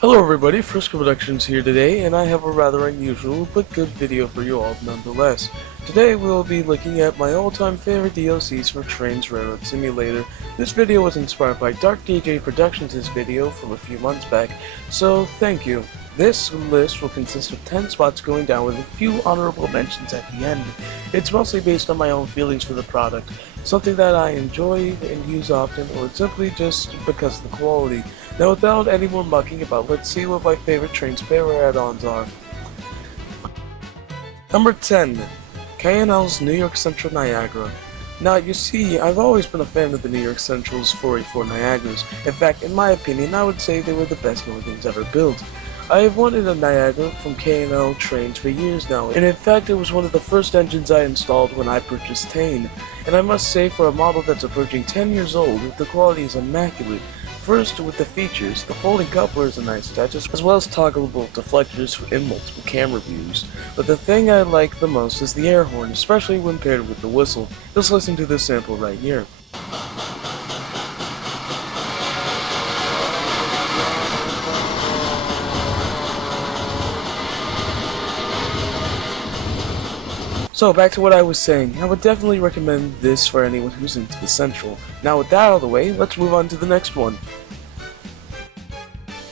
Hello everybody, Frisco Productions here today, and I have a rather unusual but good video for you all nonetheless. Today we will be looking at my all-time favorite DLCs for Trainz Railroad Simulator. This video was inspired by Dark DJ Productions' video from a few months back, so thank you. This list will consist of 10 spots going down with a few honorable mentions at the end. It's mostly based on my own feelings for the product, something that I enjoy and use often, or simply just because of the quality. Now without any more mucking about, let's see what my favorite Trainz Payware add-ons are. Number 10. K&L's New York Central Niagara. Now you see, I've always been a fan of the New York Central's 484 Niagaras. In fact, in my opinion, I would say they were the best Northerns ever built. I have wanted a Niagara from K&L Trainz for years now, and in fact it was one of the first engines I installed when I purchased Trainz. And I must say, for a model that's approaching 10 years old, the quality is immaculate. First, with the features, the folding coupler is a nice touch, as well as toggleable deflectors in multiple camera views. But the thing I like the most is the air horn, especially when paired with the whistle. Just listen to this sample right here. So back to what I was saying, I would definitely recommend this for anyone who's into the Central. Now with that out of the way, let's move on to the next one.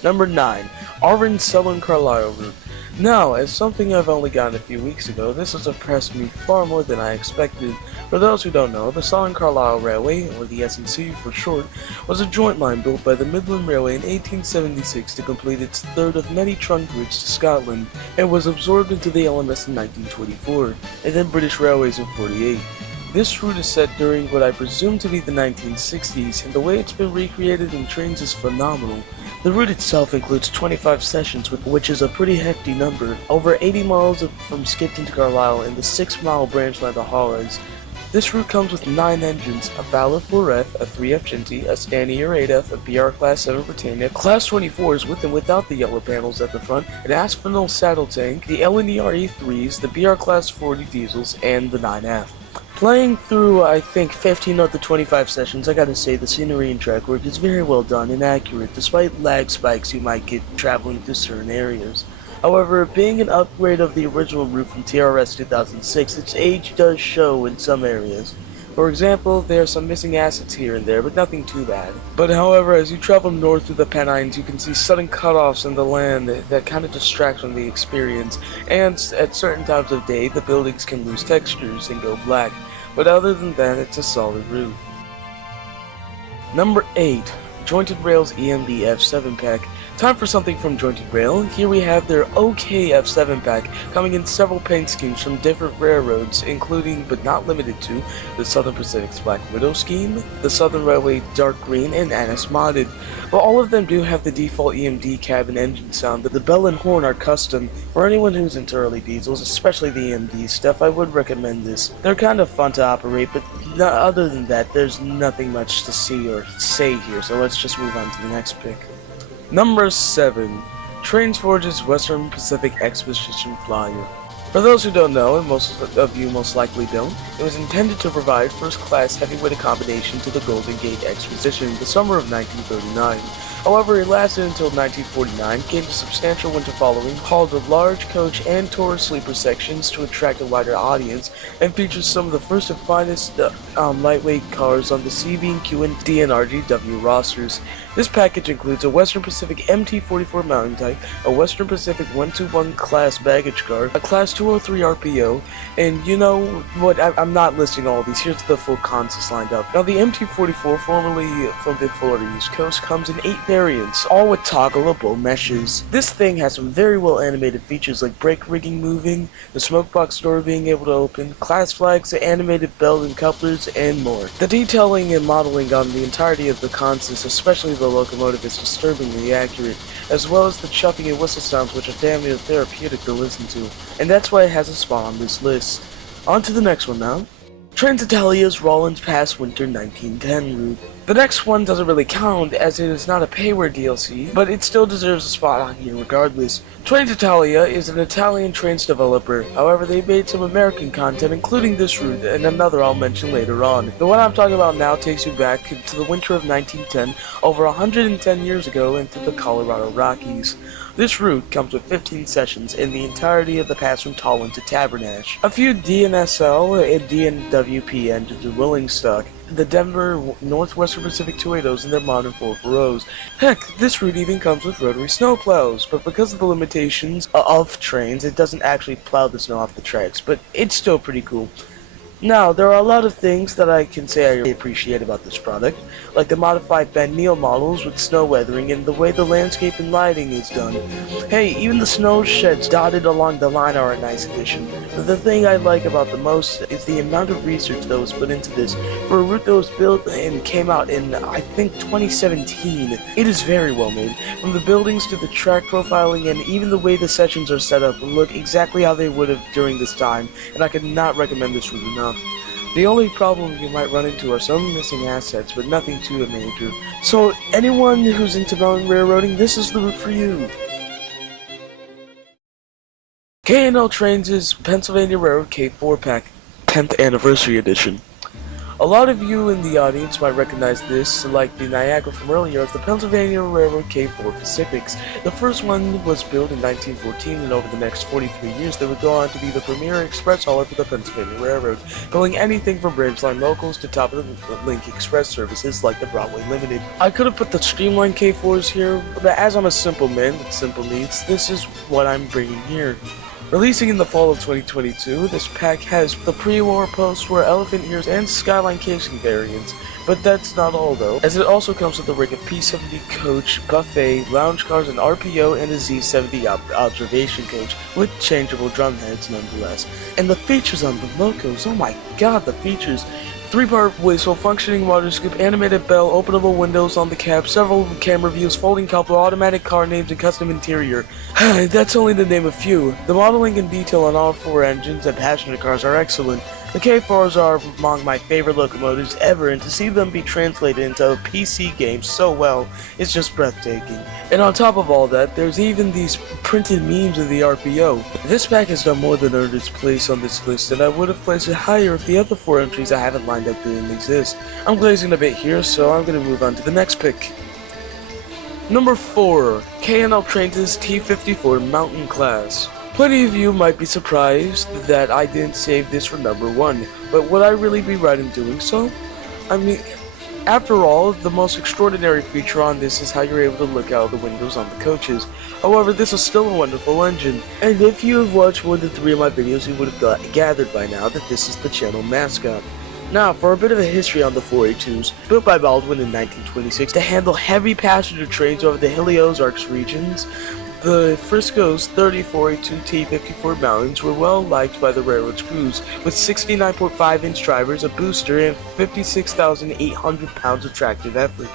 Number 9. Arvin's Southern Carlisle route. Now, as something I've only gotten a few weeks ago, this has impressed me far more than I expected. For those who don't know, the Southern Carlisle Railway, or the S&C for short, was a joint line built by the Midland Railway in 1876 to complete its third of many trunk routes to Scotland. It was absorbed into the LMS in 1924, and then British Railways in 48. This route is set during what I presume to be the 1960s, and the way it's been recreated in Trainz is phenomenal. The route itself includes 25 sessions, which is a pretty hefty number, over 80 miles from Skipton to Carlisle, and the 6-mile branch line to Rollins. This route comes with 9 engines, a Valor 4F, a 3F Genty, a Stanier 8F, a BR Class 7 Britannia, Class 24s with and without the yellow panels at the front, an Aspinall saddle tank, the LNER E3s, the BR Class 40 diesels, and the 9F. Playing through, I think, 15 of the 25 sessions, I gotta say the scenery and track work is very well done and accurate, despite lag spikes you might get traveling through certain areas. However, being an upgrade of the original route from TRS 2006, its age does show in some areas. For example, there are some missing assets here and there, but nothing too bad. But however, as you travel north through the Pennines, you can see sudden cutoffs in the land that kind of distract from the experience, and at certain times of day, the buildings can lose textures and go black. But other than that, it's a solid route. Number 8. Jointed Rail's EMB F7 pack. Time for something from Jointed Rail. Here we have their OK F7 pack, coming in several paint schemes from different railroads, including but not limited to the Southern Pacific's Black Widow scheme, the Southern Railway Dark Green, and Annis Modded. But all of them do have the default EMD cabin engine sound, but the bell and horn are custom. For anyone who's into early diesels, especially the EMD stuff, I would recommend this. They're kind of fun to operate, but other than that, there's nothing much to see or say here, so let's just move on to the next pick. Number 7. Trainz Forge's Western Pacific Exposition Flyer. For those who don't know, and most of you most likely don't, it was intended to provide first-class heavyweight accommodation to the Golden Gate Exposition in the summer of 1939. However, it lasted until 1949, gained a substantial winter following, hauled a large coach and tourist sleeper sections to attract a wider audience, and features some of the first and finest lightweight cars on the CB&Q and DNRGW rosters. This package includes a Western Pacific MT-44 mountain type, a Western Pacific 121 class baggage car, a Class 203 RPO, and you know what, I'm not listing all of these, here's the full consist lined up. Now the MT-44, formerly from the Florida East Coast, comes in 8 variants, all with toggleable meshes. This thing has some very well animated features like brake rigging moving, the smoke box door being able to open, class flags, the animated belt and couplers, and more. The detailing and modeling on the entirety of the consist, especially the locomotive, is disturbingly accurate, as well as the chuffing and whistle sounds, which are damn near therapeutic to listen to, and that's why it has a spot on this list. On to the next one now. Trainz Italia's Rollins Past Winter 1910 route. The next one doesn't really count as it is not a Payware DLC, but it still deserves a spot on here regardless. Trainz Italia is an Italian trains developer, however they made some American content including this route and another I'll mention later on. The one I'm talking about now takes you back to the winter of 1910, over 110 years ago, into the Colorado Rockies. This route comes with 15 sessions in the entirety of the pass from Tallinn to Tabernash. A few DNSL and DNWP engines are rolling stock. The Denver Northwestern Pacific 280s and their modern 440s. Heck, this route even comes with rotary snowplows, but because of the limitations of Trainz, it doesn't actually plow the snow off the tracks, but it's still pretty cool. Now, there are a lot of things that I can say I really appreciate about this product, like the modified Ben Neal models with snow weathering and the way the landscape and lighting is done. Hey, even the snow sheds dotted along the line are a nice addition. But the thing I like about the most is the amount of research that was put into this. For a route that was built and came out in, I think, 2017, it is very well made. From the buildings to the track profiling and even the way the sections are set up look exactly how they would have during this time, and I could not recommend this route enough. The only problem you might run into are some missing assets, but nothing too major. So anyone who's into mountain railroading, this is the route for you. K&L Trainz' Pennsylvania Railroad K4 Pack 10th Anniversary Edition. A lot of you in the audience might recognize this, like the Niagara from earlier, as the Pennsylvania Railroad K4 Pacifics. The first one was built in 1914, and over the next 43 years they would go on to be the premier express hauler for the Pennsylvania Railroad, pulling anything from Bridgeline locals to top-of-the-link express services like the Broadway Limited. I could have put the Streamline K4s here, but as I'm a simple man with simple needs, this is what I'm bringing here. Releasing in the fall of 2022, this pack has the pre-war post-war elephant ears and skyline casing variants, but that's not all though, as it also comes with a rig of P70 coach, buffet, lounge cars, an RPO, and a Z70 observation coach, with changeable drum heads nonetheless. And the features on the locos, oh my god, the features! 3-part whistle, functioning water scoop, animated bell, openable windows on the cab, several camera views, folding coupler, automatic car names, and custom interior. That's only to name a few. The modeling and detail on all 4 engines and passenger cars are excellent. The K4s are among my favorite locomotives ever, and to see them be translated into a PC game so well is just breathtaking. And on top of all that, there's even these printed memes in the RPO. This pack has done more than earned its place on this list, and I would have placed it higher if the other 4 entries I haven't lined up didn't exist. I'm glazing a bit here, so I'm going to move on to the next pick. Number 4. K&L Trainz' T54 Mountain Class. Plenty of you might be surprised that I didn't save this for number 1, but would I really be right in doing so? I mean, after all, the most extraordinary feature on this is how you're able to look out the windows on the coaches. However, this is still a wonderful engine, and if you have watched more than 3 of my videos, you would have gathered by now that this is the channel mascot. Now, for a bit of a history on the 482s, built by Baldwin in 1926 to handle heavy passenger trains over the hilly Ozarks regions, the Frisco's 3482 T54 mountains were well liked by the railroad's crews, with 69.5-inch drivers, a booster, and 56,800 pounds of tractive effort.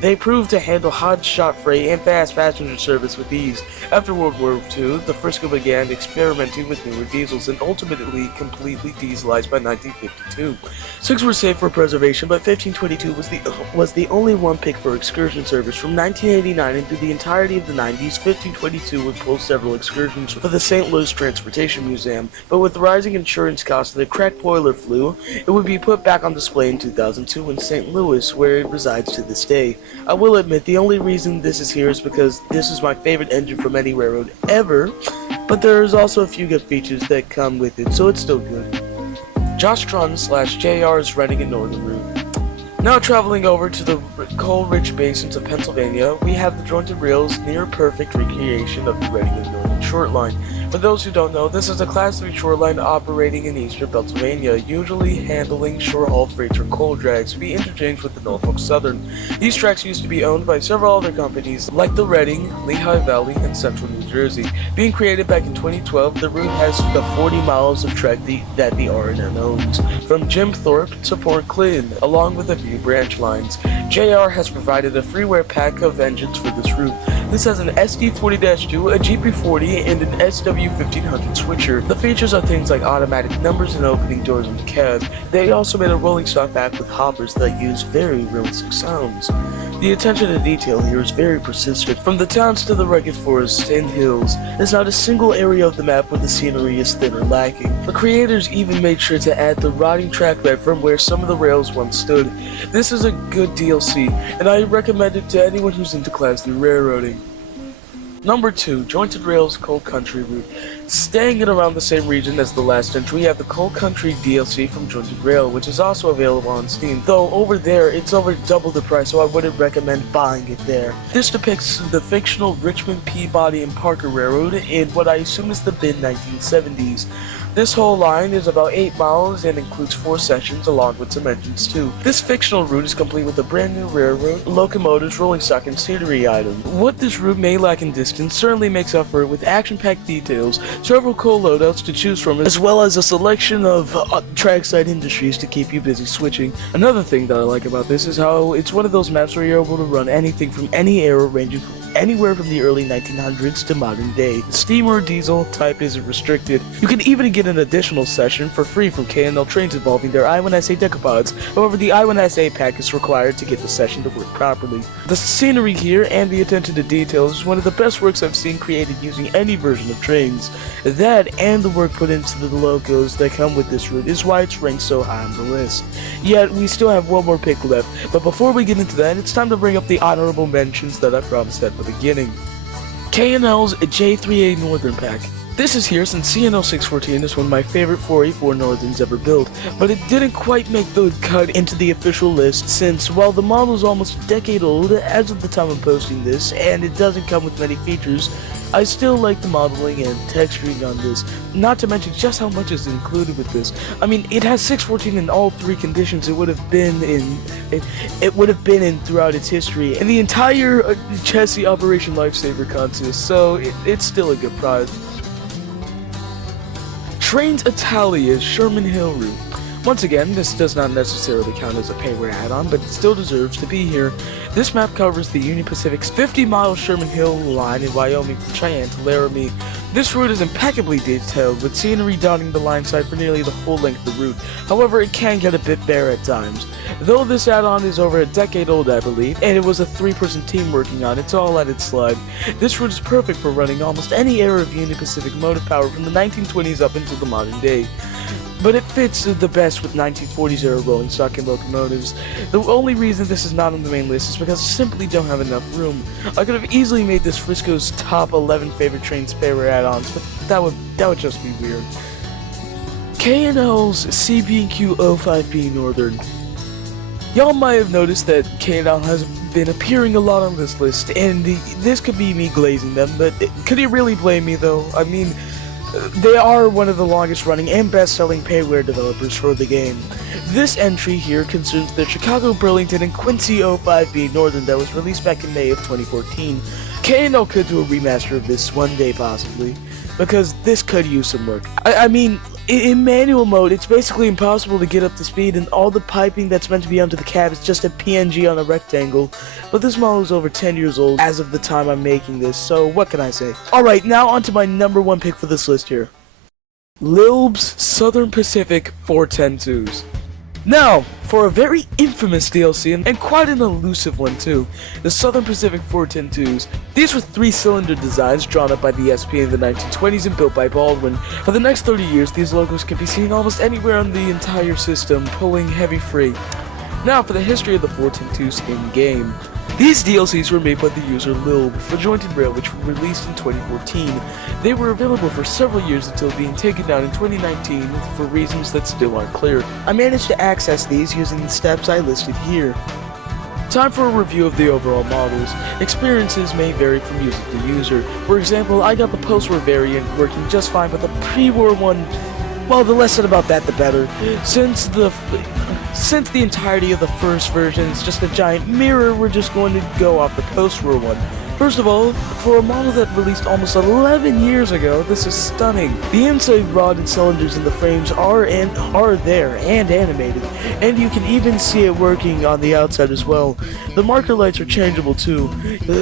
They proved to handle hot-shot freight and fast passenger service with ease. After World War II, the Frisco began experimenting with newer diesels and ultimately completely dieselized by 1952. 6 were saved for preservation, but 1522 was the only one picked for excursion service. From 1989 and through the entirety of the 90s, 1522 would pull several excursions for the St. Louis Transportation Museum, but with rising insurance costs and the cracked boiler flue, it would be put back on display in 2002 in St. Louis, where it resides to this day. I will admit the only reason this is here is because this is my favorite engine from any railroad ever, but there's also a few good features that come with it, so it's still good. Jostron/JR's Reading and Northern Route. Now traveling over to the coal-rich basins of Pennsylvania, we have the jointed rails near-perfect recreation of the Reading and Northern Short Line. For those who don't know, this is a Class 3 short line operating in eastern Pennsylvania, usually handling short-haul freight or coal drags to be interchanged with the Norfolk Southern. These tracks used to be owned by several other companies like the Reading, Lehigh Valley, and Central New Jersey. Being created back in 2012, the route has the 40 miles of track that the R&M owns, from Jim Thorpe to Port Clinton, along with a few branch lines. JR has provided a freeware pack of engines for this route. This has an SD40-2, a GP40, and an SW1500 switcher. The features are things like automatic numbers and opening doors in the cab. They also made a rolling stock back with hoppers that use very realistic sounds. The attention to detail here is very persistent. From the towns to the rugged forests and hills, there's not a single area of the map where the scenery is thin or lacking. The creators even made sure to add the rotting trackbed from where some of the rails once stood. This is a good DLC, and I recommend it to anyone who's into Class 3 railroading. Number 2, Jointed Rails Cold Country Route. Staying in around the same region as the last entry, we have the Cold Country DLC from Jointed Rail, which is also available on Steam, though over there it's over double the price, so I wouldn't recommend buying it there. This depicts the fictional Richmond, Peabody, and Parker Railroad in what I assume is the mid-1970s. This whole line is about 8 miles and includes 4 sections along with some engines too. This fictional route is complete with a brand new railroad, locomotives, rolling stock, and scenery items. What this route may lack in distance certainly makes up for it with action-packed details, several cool loadouts to choose from, as well as a selection of trackside industries to keep you busy switching. Another thing that I like about this is how it's one of those maps where you're able to run anything from any era ranging from anywhere from the early 1900s to modern day. Steam or diesel type isn't restricted. You can even get an additional session for free from K&L Trainz involving their I-1SA decapods. However, the I-1SA pack is required to get the session to work properly. The scenery here and the attention to detail is one of the best works I've seen created using any version of Trainz. That and the work put into the logos that come with this route is why it's ranked so high on the list. Yet, we still have one more pick left, but before we get into that, it's time to bring up the honorable mentions that I promised at the beginning. K&L's J3A Northern Pack. This is here since CNL 614 is one of my favorite 484 Northerns ever built, but it didn't quite make the cut into the official list since, while the model is almost a decade old as of the time I'm posting this, and it doesn't come with many features, I still like the modeling and texturing on this, not to mention just how much is included with this. I mean, it has 614 in all 3 conditions it would have been in throughout its history, and the entire chassis Operation Lifesaver contest, so it's still a good product. Trainz Italia's Sherman Hill route. Once again, this does not necessarily count as a Payware add-on, but it still deserves to be here. This map covers the Union Pacific's 50-mile Sherman Hill line in Wyoming from Cheyenne to Laramie. This route is impeccably detailed, with scenery dotting the line side for nearly the full length of the route. However, it can get a bit bare at times. Though this add-on is over a decade old, I believe, and it was a 3-person team working on it to all let it slide, this route is perfect for running almost any era of Union Pacific motive power from the 1920s up until the modern day. But it fits the best with 1940s era rolling stock and locomotives. The only reason this is not on the main list is because I simply don't have enough room. I could have easily made this Frisco's top 11 favorite Trainz Payware add-ons, but that would just be weird. K&L's CB&Q 05B Northern. Y'all might have noticed that K&L has been appearing a lot on this list, and this could be me glazing them, but could you really blame me though? I mean, they are one of the longest running and best selling Payware developers for the game. This entry here concerns the Chicago, Burlington, and Quincy 05B Northern that was released back in May of 2014. K&L could do a remaster of this one day possibly, because this could use some work. I mean, in manual mode, it's basically impossible to get up to speed, and all the piping that's meant to be under the cab is just a PNG on a rectangle. But this model is over 10 years old as of the time I'm making this, so what can I say? Alright, now on to my number 1 pick for this list here. Lilb's Southern Pacific 410-2s. Now, for a very infamous DLC, and quite an elusive one too, the Southern Pacific 410-2s. These were 3-cylinder designs drawn up by the SP in the 1920s and built by Baldwin. For the next 30 years, these logos can be seen almost anywhere on the entire system, pulling heavy freight. Now for the history of the 410-2s in-game. These DLCs were made by the user Lilb for Jointed Rail, which were released in 2014. They were available for several years until being taken down in 2019 for reasons that still aren't clear. I managed to access these using the steps I listed here. Time for a review of the overall models. Experiences may vary from user to user. For example, I got the post-war variant working just fine, but the pre-war one, well, the less said about that the better. Since the entirety of the first version is just a giant mirror, we're just going to go off the post-war one. First of all, for a model that released almost 11 years ago, this is stunning. The inside rod and cylinders in the frames are there and animated, and you can even see it working on the outside as well. The marker lights are changeable too.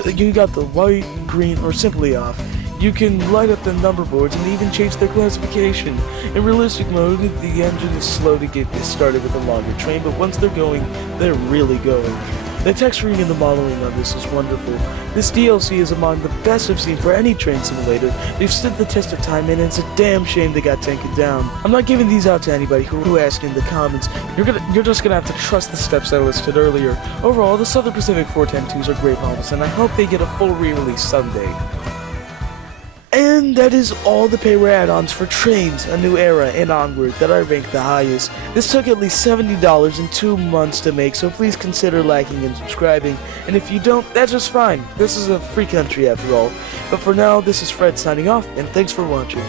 You got the white, green, or simply off. You can light up the number boards and even change their classification. In realistic mode, the engine is slow to get started with a longer train, but once they're going, they're really going. The texturing and the modeling on this is wonderful. This DLC is among the best I've seen for any train simulator. They've stood the test of time, and it's a damn shame they got taken down. I'm not giving these out to anybody who asked in the comments. You're just gonna have to trust the steps I listed earlier. Overall, the Southern Pacific 410-2s are great models, and I hope they get a full re-release someday. And that is all the Payware add-ons for Trainz, A New Era, and Onward that I ranked the highest. This took at least $70 and 2 months to make, so please consider liking and subscribing. And if you don't, that's just fine. This is a free country after all. But for now, this is Fred signing off, and thanks for watching.